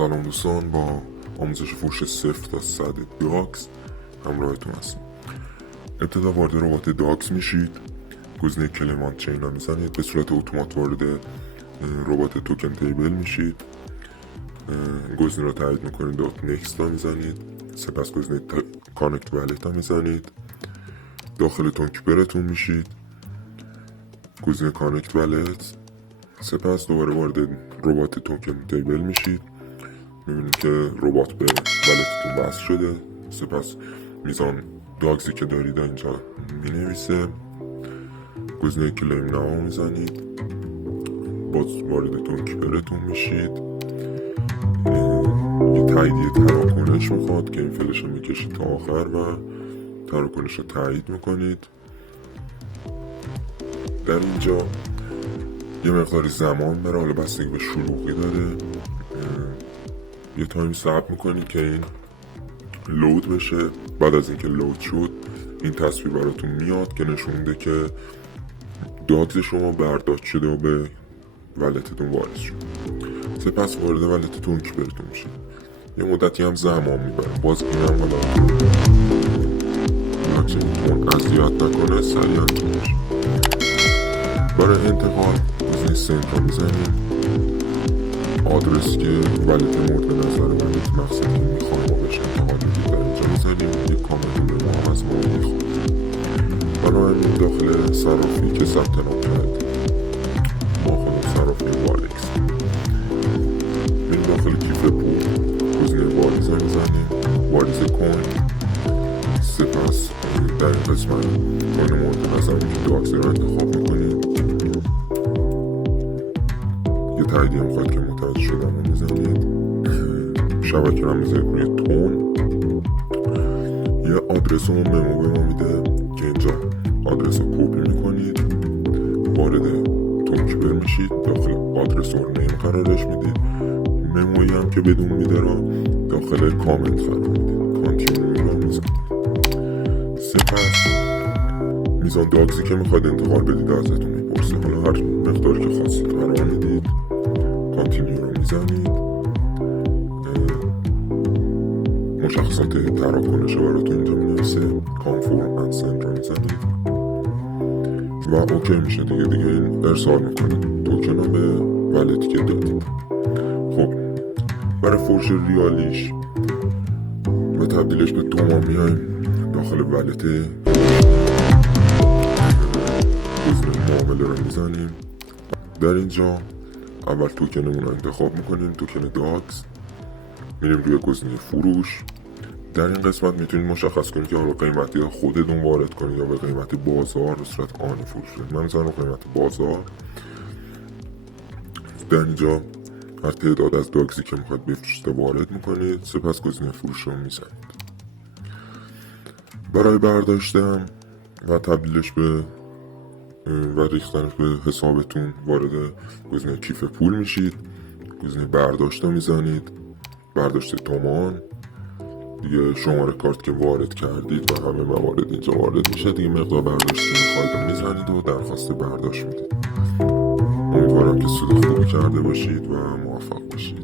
سلام دوستان، با آموزش فروش 0 تا 100 داکس همراهتون هستیم. ابتدا وارد ربات داکس میشید، گزینه کلمات چین رو میزنید، به صورت اتومات وارد ربات توکن تیبل میشید، گزینه رو تایید میکنید، دات نکست رو میزنید، سپس گزینه کانکت والت رو میزنید، داخل تونکیپرتون میشید، گزینه کانکت والت، سپس دوباره وارد ربات توکن تیبل میشید، میبینید که ربات به والتتون وصل شده. سپس میزان داگزی که دارید اینجا مینویسه، گزینه کلیم ناو میزنید، باز وارد تونکیپرتون میشید، یه تاییدیه تراکنش میخواد که این فلش رو میکشید تا آخر و تراکنش رو تایید میکنید. در اینجا یه مقداری زمان بره، حالا بستگی به شلوغی داره، یه تایم صبر میکنید که این لود بشه. بعد از اینکه لود شد این تصویر براتون میاد که نشون میده که داگز شما برداشت شده و به والتتون وارد شد. سپس وارد والت تونکیپرتون میشه، یه مدتی هم زمان میبره. باز این هم حالا همچنین اذیت نکنه، سریع انجام میشه. برای انتقال گزینه سنت رو میزنیم، آدرس که والت مورد نظر والت مقصد که میخوایم و بهش انتقال بدید در اینجا میزنیم. یک کامنت به ما هم از ما میخواد. بنابراین داخل صرافی که ثبت نام کردیم، ما خودم صرافی والکس، این داخل کیف پول گزینه واریز رو میزنیم، واریز کوین. سپس در این قسمت کوین مورد نظر که داگز رو انتخاب میکنیم، یه تاییدیه میخواد که متوجه شدن رو میزنید، شبکه رو میزنید روی تون، یه آدرس رو ممو به ما میده که اینجا آدرس رو کپی میکنید، وارد تونکیپر میشید، داخل آدرس رو نیم قرارش میدید، ممویی هم که بدون میده رو داخل کامنت قرار میدید، کانتینیو رو میزنید. سپس میزان داگزی که میخواد انتقال بدید ازتون میپرسه، حالا هر مقداری که خواستید قرار میدید، کانتینیو رو میزنید، مشخصات تراکنش رو براتون اینجا مینویسه، کانفورم اند سند رو میزنید و اوکی میشه دیگه این ارسال میکنه توکن رو به والتی که دادید. خب برای فروش ریالیش و تبدیلش به تومان میایم داخل والت گزینه معامله رو میزنیم. در اینجا اول توکنمون رو انتخاب میکنیم، توکن داگز، میریم روی گزینه فروش. در این قسمت میتونید مشخص کنید که حالا قیمتی خودتون وارد کنید یا به قیمت بازار به صورت آنی فروش کنید. من میزنم قیمت بازار. در اینجا هر تعداد از داگزی که میخواید بفروشید وارد میکنید، سپس گزینه فروش رو میزنید. برای برداشتم و تبدیلش به و ریختنش به حسابتون وارد گزینه کیف پول میشید، گزینه برداشت رو میزنید، برداشت تومان، دیگه شماره کارت که وارد کردید و همه موارد اینجا وارد میشه، دیگه مقدار برداشت که میخواید میزنید و درخواست برداشت میدید. امیدوارم که سود خوبی کرده باشید و موفق باشید.